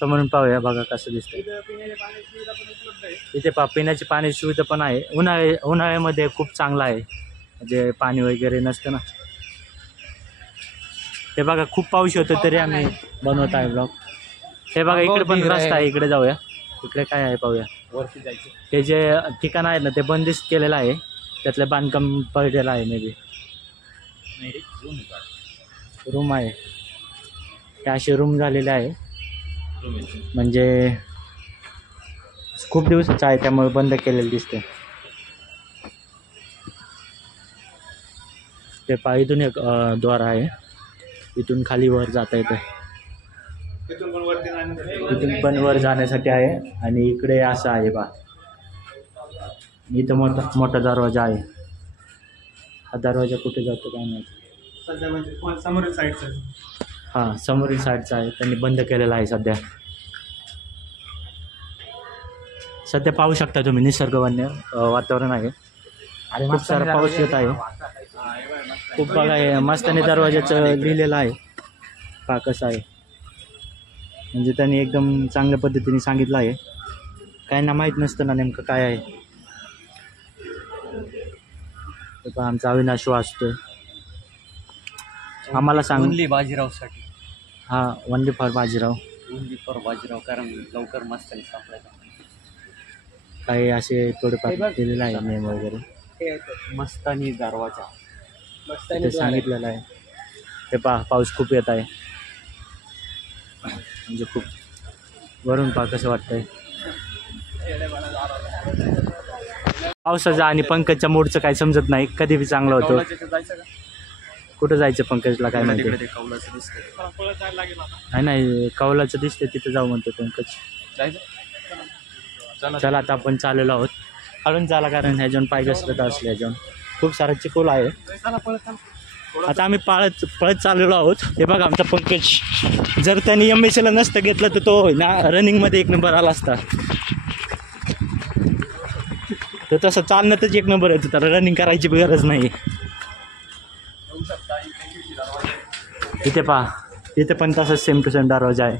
समोरून पाहूया बघा कसं दिसतंय. इथे पिण्याची पाणी सुविधा पण आहे. उन्हाळ्यामध्ये खूप चांगला आहे, म्हणजे पाणी वगैरे नसतं ना. हे बघा खूप पाऊस होतो तरी आम्ही बनवत आहे ब्लॉग. हे बघा इकडे पण रस्ता आहे, इकडे जाऊया. इकडे काय आहे पाहूया. वरती जायचं. हे जे ठिकाण आहे ना ते बंदिस्त केलेलं आहे, त्यातलं बांधकाम पडलेलं आहे. मे बी रूम आहे, हे असे रूम झालेले आहे, म्हणजे खूप दिवसाचं आहे त्यामुळे बंद केलेलं दिसते. ते इथून एक द्वार आहे, इथून खाली वर जाता येतं. इथून पण वर जाण्यासाठी आहे. आणि इकडे असं आहे बा, इथं मोठा दरवाजा आहे. हा दरवाजा कुठे जातो काय माहिती. समोरील साईडचा. हां समोरील साईडचा आहे, त्यांनी बंद केलेला आहे सध्या. सध्या पाहू शकता तुम्ही निसर्गवन्य वातावरण आहे. खूप सारा पाऊस येत आहे. खूप बघा आहे मस्तानी दरवाजाचं लिहिलेलं आहे. पहा कसं आहे, म्हणजे त्यांनी एकदम चांगल्या पद्धतीने सांगितलं आहे. काहींना माहीत नसतं ना नेमकं काय आहे. तर आमचा अविनाश वाचतोय, आम्हाला सांग. ओनली बाजीरावसाठी. हां only for Bajirao. Only for Bajirao, कारण लवकर मस्तानी सापडायचा. काही असे थोडेफार दिलेलं आहे नेम वगैरे. मस्तानी दरवाजा ते सांगितलेलं आहे. ते पाऊस खूप येत आहे, म्हणजे खूप वरून कसं वाटतंय. पावसाचं आणि पंकजच्या मूडचं काही समजत नाही, कधी बी चांगलं होतं. कुठं जायचं पंकजला काय माहिती. नाही कौलाचं दिसते तिथं जाऊ म्हणतो पंकज. चला आता आपण चाललेलो आहोत. हळून चाला, कारण ह्याच्यावर पाय घसरत असले. ह्याच्यावर खूप सारा चिखल आहे. आता आम्ही पळत चाललेलो आहोत. हे बघा आमचा पंकज, जर त्यांनी MSला नसतं घेतलं तर तो ना रनिंगमध्ये 1 नंबर आला असता. तर तसं चालण्यातच 1 नंबर येतो, तर रनिंग करायची गरज नाही. इथे पहा, इथे पण तसंच सेम टू सेम दरवाजा आहे.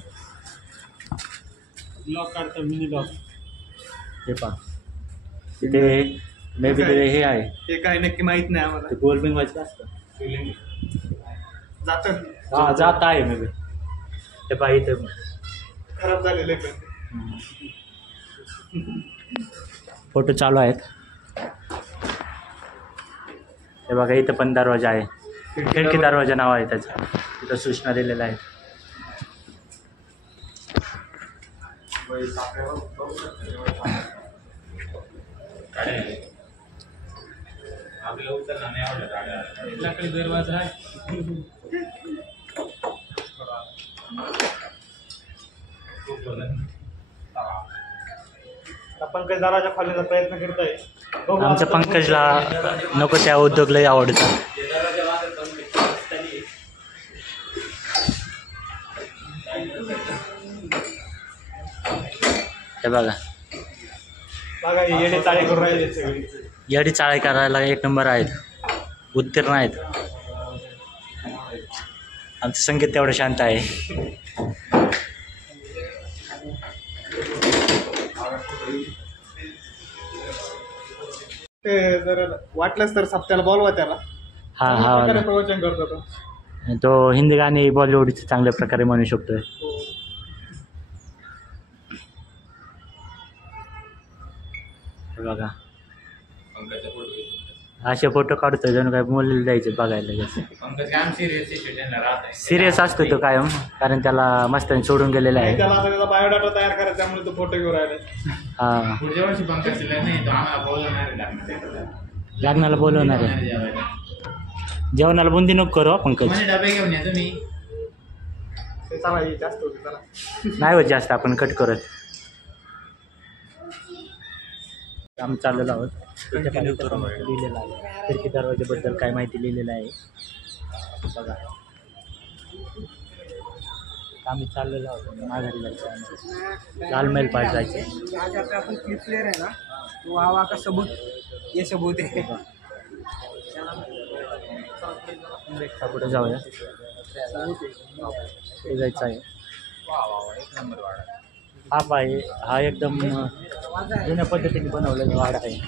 लॉक काढतो, मिनी लॉक. हे पहा इथे मे बी ते हे आहे, ते काय नक्की माहित नाही आम्हाला. ते गोल्डन व्हायचं असतं जात आहे मे बी. हे पहा इथे खराब झालेले फोटो चालू आहेत. हे बघा इथं पण दरवाजा आहे, खिडकी दरवाजा नाव आहे त्याचं. तिथं सूचना दिलेल्या आहेत. आपल्याला उतरला नाही आवडत. लाकडी दरवाजा आहे. पंकज दरवाजा खोलण्याचा प्रयत्न करतोय. आमच्या पंकजला नको त्या उद्योग लय आवडतात. हे बघा येडे चाळे करून राहिले सगळे. येडी चाळे करायला 1 नंबर आहेत, उत्तीर्ण आहेत. आमचं संगीत तेवढं शांत आहे. ते जर वाटलंच तर सप्त्याला बोलवा त्याला. हा प्रवचन करतो तो हिंदी गाणी बॉलिवूडचे चांगल्या प्रकारे म्हणू शकतोय. बघा असे फोटो काढतोय जणू काय मुलीला द्यायचे बघायला. सिरियस असतो तो कायम, कारण त्याला मस्तानी सोडून गेलेला आहे. त्याला बायोडाटा तयार करायचा, त्यामुळे तो फोटो घेऊन राहिला. हा लग्नाला बोलवणार आहे. जेवणाला बुंदी नको करू पंकज. नाही होत जास्त, आपण कट करत. आम्ही चाललेलो आहोत. लिहिलेलं आहे खिडकी दरवाज्याबद्दल काय माहिती लिहिलेलं आहे बघा. आम्ही चाललेलो आहोत माघारी जायचं, लाल महल पाठ जायचे. आपण क्लिप प्लेयर आहे ना, तो हवा का सबूत, ये सबूत आहे. पुढे जाऊया, जायचं आहे. एक नंबर वाडा. हा पाय हा एकदम जुन्या पद्धतीने बनवलेला वाडा आहे.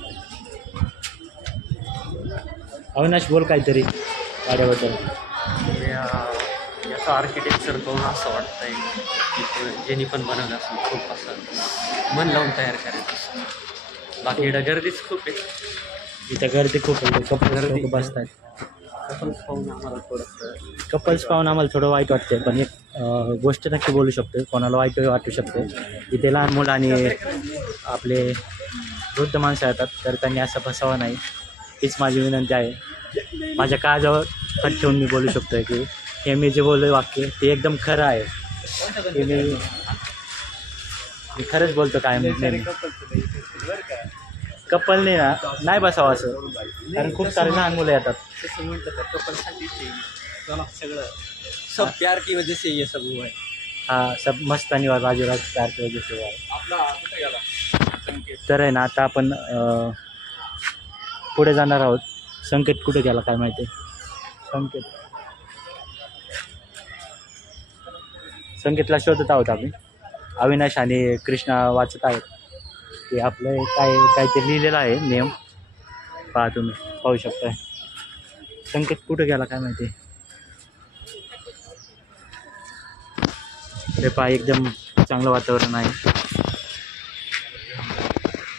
अविनाश बोल काहीतरी वाड्याबद्दल. याचं आर्किटेक्चर पाहून असं वाटतंय की ज्यांनी पण बनवलं असं खूप असं मन लावून तयार करायचं असं. बाकी इकडं गर्दीच खूप आहे. इथं गर्दी खूप आहे. कपल्स लोक बसतात. कपल्स पाहून आम्हाला थोडं वाईट वाटते, पण एक गोष्ट नक्की बोलू शकतो, कोणाला वाईट वाटू शकते. इथे लहान मुलं आणि आपले वृद्ध माणसं येतात, तर त्यांनी असं बसावं नाही, हीच माझी विनंती आहे. माझ्या काळजावर हात ठेवून मी बोलू शकतो की हे मी जे बोललो वाक्य ते एकदम खरं आहे. हे मी खरंच बोलतो काय नाही. कपलने ना नाही बसावं असं, कारण खूप सारे लहान मुलं येतात. तसं म्हटलं तर कपलसाठी सगळं सब प्यार की वजह से ये सब हुआ है. हा सब मस्तानी व बाजूराव प्यार की वजह से हुआ है. तर आहे ना आता आपण पुढे जाणार आहोत. संकेत कुठे गेला काय माहिती. संकेतला शोधत आहोत आम्ही. अविनाश आणि कृष्णा वाचत आहेत की आपलं काय ते लिहिलेलं आहे नियम. पहा तुम्ही पाहू शकताय. संकेत कुठे गेला काय माहिती. ते पहा एकदम चांगलं वातावरण आहे,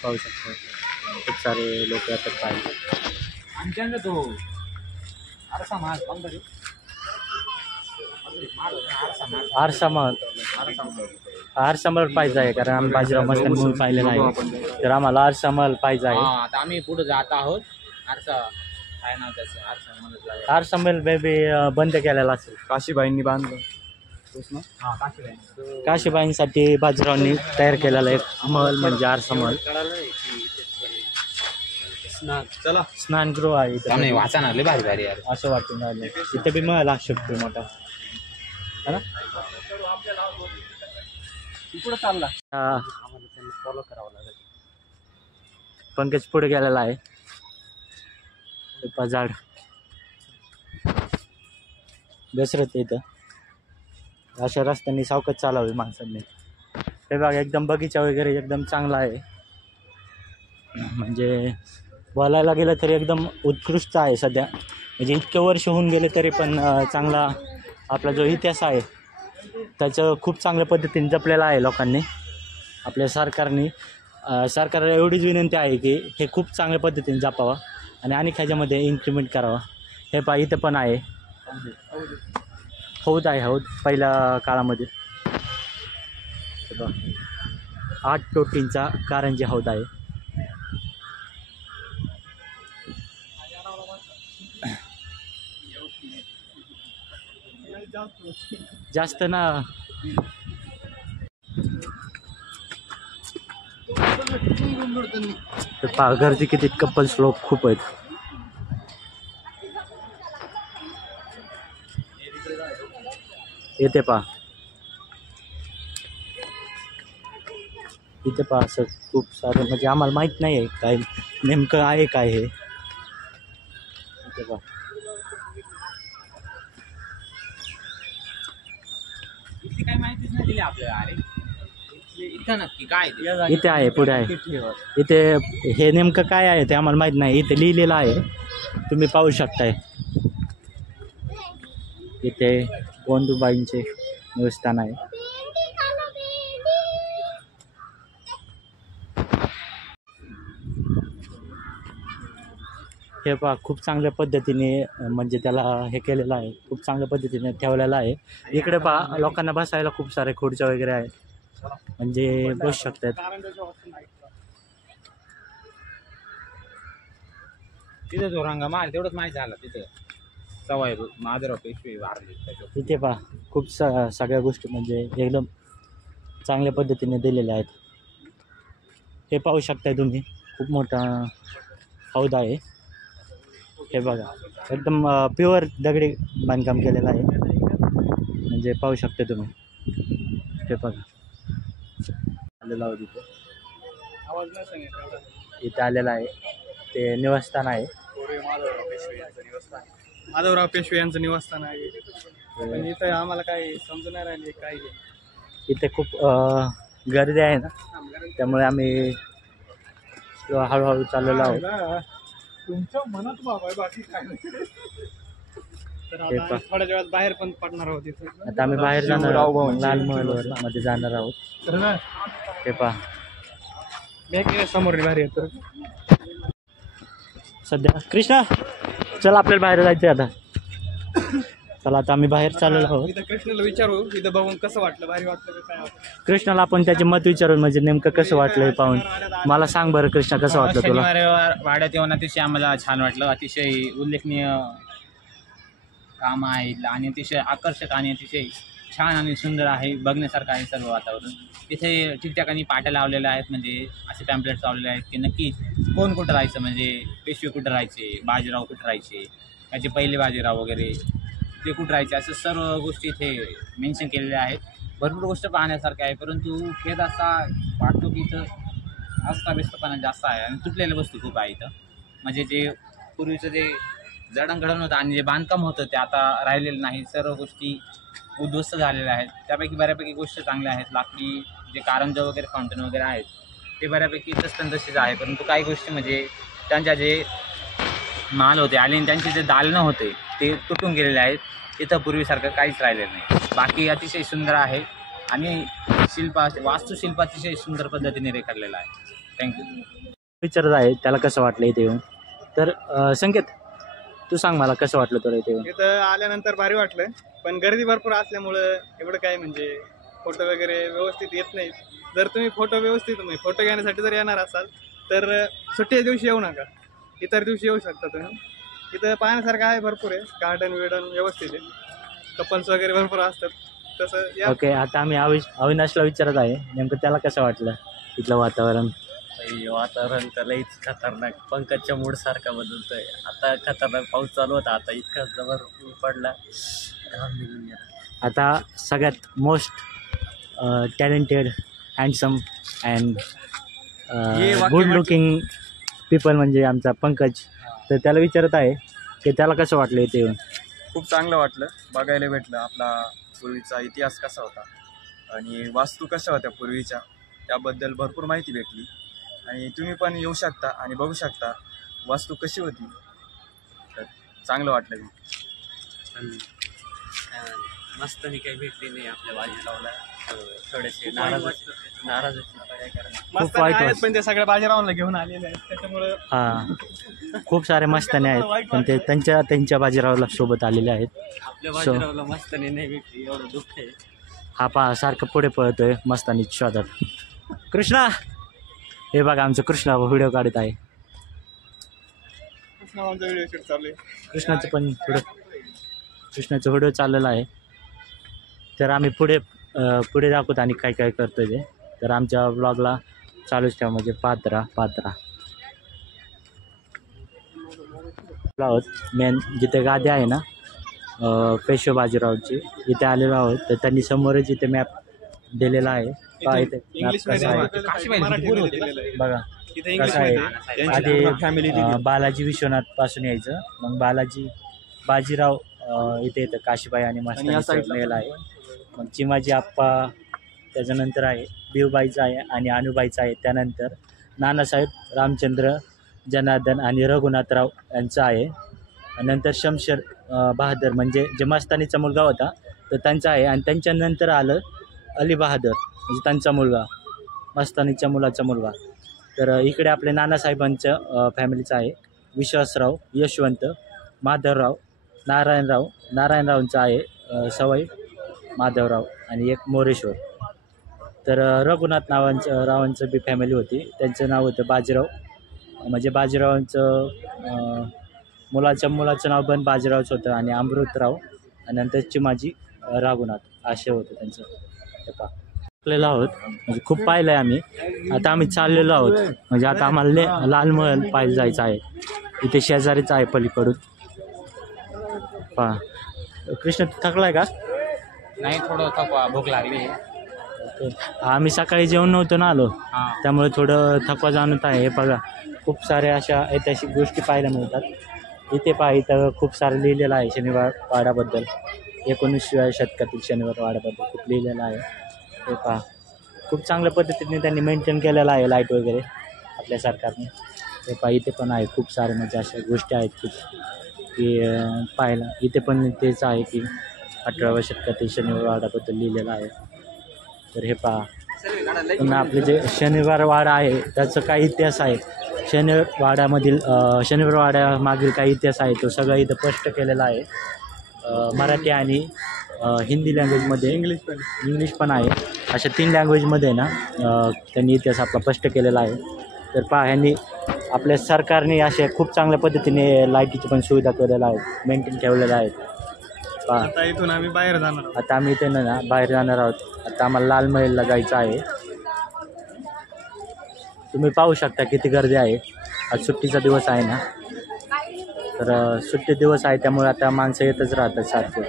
पाहू शकता. खूप सारे लोक येतात पाहिजे. आमच्या तो आरसा महाल कोणतरी आरसा महल पाहिजे आहे, कारण आम्ही बाजीराव मस्तानी मूवी पाहिलेला आहे, तर आम्हाला आरसा महल पाहिजे आहे. आता आम्ही पुढे जात आहोत. आरसा काय नाव त्याचं, आरसा महल बेबी बंद केलेला असेल. काशीबाईंनी बांधलं. काशीबाईंसाठी बाजीरावांनी तयार केलेला एक महल म्हणजे आरसा महल. चला स्नानगृह आहे इथं. वाचा ना लय भारी भारी यार. असं वाटून राहिलं इथे बी महल असू शकतो मोठा, है ना. पुढे चालला फॉलो करावं लागेल. पंकज पुढे गेलेला आहे. झाड घसरत इथं. अशा रस्त्यांनी सावकाश चालावे माणसांनी. हे बघा एकदम बगीचा वगैरे एकदम चांगला आहे, म्हणजे बोलायला गेलं तरी एकदम उत्कृष्ट आहे सध्या. म्हणजे इतके वर्ष होऊन गेले तरी पण चांगला आपला जो इतिहास आहे त्याचं खूप चांगल्या पद्धतीने जपलेला आहे लोकांनी. आपल्या सरकारला एवढीच विनंती आहे की हे खूप चांगल्या पद्धतीने जपावा आणि ह्याच्यामध्ये इन्क्रिमेंट करावा. हे पहा इथं पण आहे हौद पहिल्या काळामध्ये. 8 टोटींचा कारंजी हौद आहे. जास्त ना गर्दी किती. कपल्स लोक खूप आहेत. येते पहा इथे पहा असं खूप सारं, म्हणजे आम्हाला माहित नाही आहे काय नेमकं आहे काय हे. इथे पहा काय माहितीच नाही दिली आपल्याला. अरे इथं नक्की काय इथे आहे, पुढे आहे. इथे हे नेमकं काय आहे ते आम्हाला माहित नाही. इथे लिहिलेलं आहे, तुम्ही पाहू शकताय. इथे गोंधूबाईंचे निवासस्थान आहे. हे पहा खूप चांगल्या पद्धतीने म्हणजे त्याला हे केलेलं आहे, खूप चांगल्या पद्धतीने ठेवलेलं आहे. इकडे पहा लोकांना बसायला खूप सारे खुर्च्या वगैरे आहेत, म्हणजे बसू शकतात. तिथे जो रंगा मार तेवढंच माहिती झालं. तिथे सवाई माधवराव पेशवे वारले. इथे पहा खूप सगळ्या गोष्टी म्हणजे एकदम चांगल्या पद्धतीने दिलेल्या आहेत. हे पाहू शकताय तुम्ही, खूप मोठा हौद आहे. हे बघा एकदम प्युअर दगडी बांधकाम केलेलं आहे, म्हणजे पाहू शकता तुम्ही. हे बघा आलेलं आहोत इथे. इथे आलेलं आहे ते निवासस्थान आहे. माधवराव पेशवे यांचं निवासस्थान आहे. पण इथं आम्हाला काही समजून नाही राहिले काय. इथे खूप गर्दी आहे ना, त्यामुळे आम्ही हळूहळू चाललेलो आहोत. तुमच्या मनात बाबा आहे, बाकी काय नाही. तर हे आता पहा. आम्ही थोड्या वेळात बाहेर पण पडणार आहोत इथं. आता आम्ही बाहेर जाणार आहोत, लाल महल मध्ये जाणार आहोत. तर ना हे पहा मी समोर बाहेर येतो. सध्या कृष्णा चल आपल्याला बाहेर जायचं आता. चला आता आम्ही बाहेर चाललेलो आहोत. इथं कृष्णाला विचारू, इथं बघून कसं वाटलं, भारी वाटलं का काय वाटलं. कृष्णाला आपण त्याचे मत विचारून म्हणजे नेमकं कसं वाटलं हे पाहून मला सांग बरं कृष्णा, कसं वाटलं तुला? शनिवार वाड्यात येऊन अतिशय आम्हाला छान वाटलं. अतिशय उल्लेखनीय काम आहे आणि अतिशय आकर्षक आणि अतिशय छान आणि सुंदर आहे, बघण्यासारखं आहे सर्व वातावरण. इथे ठिकठिकाणी पाट्या लावलेल्या आहेत, म्हणजे असे पॅम्पलेट्स लावलेले आहेत की नक्की कोण कुठं राहायचं, म्हणजे पेशवे कुठं राहायचे, बाजीराव कुठं राहायचे, त्याचे पहिले बाजीराव वगैरे ते कुठं राहायचे, असं सर्व गोष्टी इथे मेन्शन केलेल्या आहेत. भरपूर गोष्ट पाहण्यासारख्या आहे, परंतु खेद असा वाटतो की इथं अस्ताव्यस्तपणा जास्त आहे आणि तुटलेल्या वस्तू खूप आहे इथं. म्हणजे जे पूर्वीचं जे जडणघडण होतं आणि जे बांधकाम होतं ते आता राहिलेलं नाही. सर्व गोष्टी उद्ध्वस्त झालेल्या आहेत. त्यापैकी बऱ्यापैकी गोष्टी चांगल्या आहेत. लाकडी जे कारंजा वगैरे फाउंटेन वगैरे आहेत ते बऱ्यापैकी तसतशीच आहे, परंतु काही गोष्टी म्हणजे त्यांच्या जे माल होते आणि त्यांचे जे दालनं होते ते तुटून गेलेले आहेत. इथं पूर्वीसारखं काहीच राहिलेलं नाही. बाकी अतिशय सुंदर आहे आणि वास्तुशिल्प अतिशय सुंदर पद्धतीने रेखाटलेलं आहे. थँक्यू. विचारत आहे त्याला कसं वाटलं इथे येऊन. तर संकेत तू सांग मला कसं वाटलं तुला इथे येऊन? इथं आल्यानंतर भारी वाटलं, पण गर्दी भरपूर असल्यामुळं एवढं काय म्हणजे फोटो वगैरे व्यवस्थित येत नाहीत. जर तुम्ही फोटो व्यवस्थित म्हणजे फोटो घेण्यासाठी जर येणार असाल तर सुट्टीच्या दिवशी येऊ नका, इतर दिवशी येऊ शकता तुम्ही. इथं पाहण्यासारखं आहे, भरपूर आहे, गार्डन विर्डन व्यवस्थित आहे, कपल्स वगैरे भरपूर असतात तसं या. ओके, आता आम्ही अविनाशला विचारत आहे नेमकं त्याला कसं वाटलं इथलं वातावरण. वातावरण तर लईच खतरनाक, पंकजच्या मूड सारखा बदलतोय. आता खतरनाक पाऊस चालू होता, आता इतका जबर ऊन पडला, घाम निघून गेला. आता सगळ्यात most talented handsome and good looking people म्हणजे आमचा पंकज. तर त्याला विचारत आहे की त्याला कसं वाटलं इथे येऊन. खूप चांगलं वाटलं, बघायला भेटलं आपला पूर्वीचा इतिहास कसा होता आणि वास्तू कशा होत्या पूर्वीच्या, त्याबद्दल भरपूर माहिती भेटली. आणि तुम्ही पण येऊ शकता आणि बघू शकता वास्तू कशी होती. तर चांगलं वाटलं. मस्त मी काही भेटली नाही आपल्या बाजीरावला, थोडेसे नाराज काय करणार. मस्त वाईट आहेत, वाटतं. पण ते सगळ्या बाजीरावांना घेऊन आलेले आहेत त्याच्यामुळं हां, खूप सारे मस्ताने आहेत पण ते त्यांच्या बाजीरावला सोबत आलेले आहेत. आपल्या बाजीरावला मस्तानी नाही भेटली, एवढं दुःख आहे. हा पहा सारखं पुढे पळतोय मस्तानी शोधात. कृष्णा हे बघा आमचं कृष्णा व्हिडिओ काढत आहे. आमचा व्हिडिओ शूट चालू आहे. कृष्णाचं व्हिडिओ चाललेला आहे. तर आम्ही पुढे दाखवत आणि काय काय करतोय ते. तर आमच्या ब्लॉगला चालूच ठेवा, म्हणजे पात्रा आहोत मेन जिथे गादी आहे ना पेशवे बाजीरावची, इथे आलेलो आहोत. तर त्यांनी समोरच इथे मॅप दिलेला आहे. पहा इथे मॅप इंग्लिश कसा आहे मध्ये दिलेलं आहे. बघा इथे इंग्लिश कसं आहे. मध्ये आधी बालाजी विश्वनाथ पासून यायचं, मग बाजीराव इथे येतं, काशीबाई आणि मस्तानीचं मेल आहे. मग चिमाजी आप्पा त्याच्यानंतर आहे, भिवबाईचं आहे आणि अनुबाईचं आहे. त्यानंतर नानासाहेब, रामचंद्र, जनार्दन आणि रघुनाथराव यांचं आहे. नंतर शमशेर बहादर म्हणजे जे मस्तानीचा मुलगा होता तर त्यांचा आहे. आणि त्यांच्यानंतर आलं अली बहादर म्हणजे त्यांचा मुलगा, मस्तानीच्या मुलाचा मुलगा. तर इकडे आपले नानासाहेबांच्या फॅमिलीचं आहे. विश्वासराव, यशवंत, माधवराव, नारायणरावांचं आहे सवाई माधवराव आणि एक मोरेश्वर. तर रघुनाथ रावांचं बी फॅमिली होती, त्यांचं नाव होतं बाजीराव, म्हणजे बाजीरावांचं मुलाचं नाव पण बाजीरावच होतं आणि अमृतराव आणि नंतर चिमाजी रघुनाथ असे होतं त्यांचं. हे पहा आपलेलो आहोत, म्हणजे खूप पाहिलं आहे आम्ही. आता आम्ही चाललेलो आहोत, म्हणजे आता आम्हाला लाल महल पाहायला जायचं आहे. इथे शेजारीच आहे पलीकडून. पहा कृष्ण थकला आहे का? नाही, थोडं थकवा, भूक लागली. आम्ही सकाळी जेवण नव्हतं ना आलो, त्यामुळे थोडं थकवा जाणवत आहे. हे बघा खूप साऱ्या अशा ऐतिहासिक गोष्टी पाहायला मिळतात. इथे पहा, इथं खूप सारं लिहिलेलं आहे शनिवार वाड्याबद्दल. 19व्या शतकातील शनिवार वाड्याबद्दल खूप लिहिलेलं आहे. हे पहा खूप चांगल्या पद्धतीने त्यांनी मेंटेन केलेलं आहे लाईट वगैरे आपल्या सरकारने. ते पहा इथे पण आहे खूप सारे म्हणजे अशा गोष्टी आहेत खूप की पाहायला. इथे पण तेच आहे की 18व्या शतकातील शनिवार वाड्याबद्दल लिहिलेलं आहे. तर हे पहा पुन्हा आपले जे शनिवार वाडा आहे त्याचं काय इतिहास आहे, शनिवार वाड्यामागील काय इतिहास आहे तो सगळं इथं स्पष्ट केलेला आहे. मराठी आणि हिंदी लँग्वेजमध्ये, इंग्लिश पण आहे, अशा 3 लँग्वेजमध्ये ना त्यांनी इतिहास आपला स्पष्ट केलेला आहे. तर पहा ह्यांनी आपल्या सरकारने अशा खूप चांगल्या पद्धतीने लाईटीची पण सुविधा केलेल्या आहेत, मेंटेन ठेवलेल्या आहेत. पहा आता इथून आम्ही बाहेर जाणार आहोत. आता आम्ही इथे ना बाहेर जाणार आहोत. आता आम्हाला लाल महलला जायचं आहे. तुम्ही पाहू शकता किती गर्दी आहे. आज सुट्टीचा दिवस आहे ना, तर सुट्टी दिवस आहे त्यामुळे आता माणसं येतच राहतात सारखे.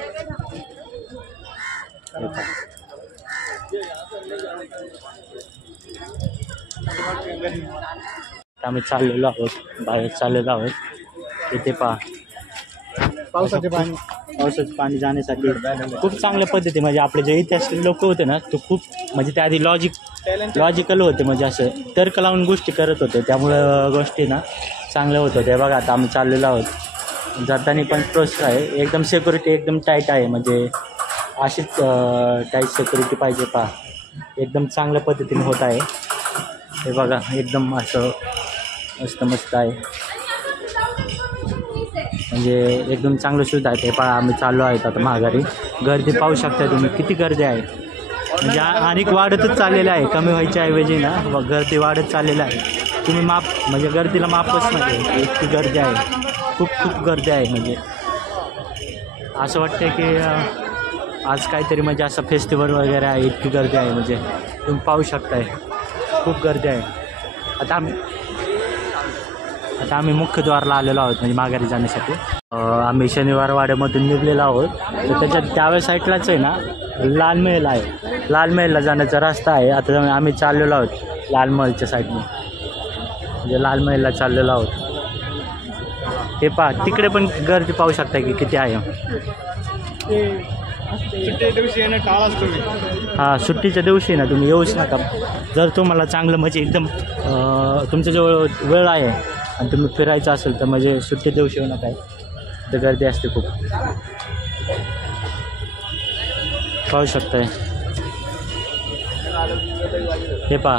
आम्ही चाललेलो आहोत, बाहेर चाललेलो आहोत. इथे पहा पावसाचं पाणी जाण्यासाठी खूप चांगल्या पद्धती, म्हणजे आपले जे इतिहास लोक होते ना तो खूप म्हणजे त्या आधी लॉजिकल होते, म्हणजे असं तर्क लावून गोष्टी करत होते, त्यामुळं गोष्टी ना चांगल्या होत होत्या. बघा आता आम्ही चाललेलो आहोत. जाताना पण प्रोसेस आहे, एकदम सिक्युरिटी एकदम टाईट आहे, म्हणजे अशीच टाईट सिक्युरिटी पाहिजे. पहा एकदम चांगल्या पद्धतीने होत आहे. हे बघा एकदम असं मस्त आहे, म्हणजे एकदम चांगलं सुविधा आहे. हे पहा आम्ही चाललो आहेत आता माघारी. गर्दी पाहू शकता तुम्ही किती गर्दी आहे, म्हणजे अनेक वाढतच चाललेलं आहे, कमी व्हायच्या ऐवजी ना गर्दी वाढत चाललेलं आहे. तुम्ही म्हणजे गर्दीला मापच नाही, इतकी गर्दी आहे, खूप गर्दी आहे. म्हणजे असं वाटतं की आज काहीतरी म्हणजे असं फेस्टिवल वगैरे आहे, इतकी गर्दी आहे. म्हणजे तुम्ही पाहू शकताय खूप गर्दी आहे. आता आम्ही मुख्यद्वारला आलेलो आहोत, म्हणजे माघारी जाण्यासाठी. आम्ही शनिवार वाड्यामधून निघलेलो आहोत. तर त्याच्यात त्यावेळी साईडलाच आहे ना लाल महल आहे, लाल महलला जाण्याचा रस्ता आहे. आता आम्ही चाललेलो आहोत लाल महलच्या साईडने, म्हणजे लाल महलला चाललेलो आहोत. हे पहा तिकडे पण गर्दी पाहू शकता की किती आहे. सुट्टीच्या दिवशी येणं टाळाच तुम्ही. हां सुट्टीच्या दिवशी ना तुम्ही येऊच नका. जर तुम्हाला चांगलं म्हणजे एकदम तुमच्याजवळ वेळ आहे आणि तुम्ही फिरायचं असेल तर म्हणजे सुट्टी दिवशी येऊ नका, तर गर्दी असते खूप. पाहू शकताय हे पहा